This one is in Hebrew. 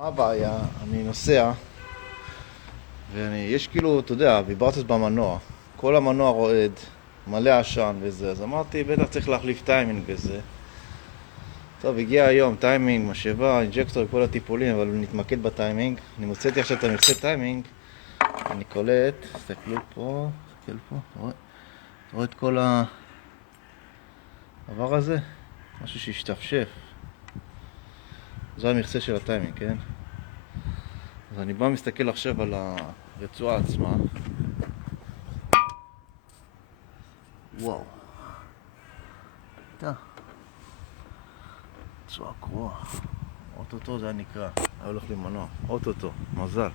מה הבעיה? אני נוסע, ויש כאילו, אתה יודע, ויברציות במנוע. כל המנוע רועד, מלא עשן וזה, אז אמרתי, בטח צריך להחליף טיימינג וזה. טוב, הגיע היום, טיימינג, משאבה, אינג'קטור, כל הטיפולים, אבל נתמקד בטיימינג. אני מוצאתי עכשיו את המכסה טיימינג, אני קולט, תסתכלו פה, תסתכל פה, אתה רואה את כל הדבר הזה? משהו שהשתפשף. זו המכסה של הטיימינג, כן? אז אני בא מסתכל עכשיו על הרצועה עצמה. וואו. הייתה. רצועה קרועה. אוטוטו זה היה נקרא. היה הולך לי מנוע. אוטוטו. מזל.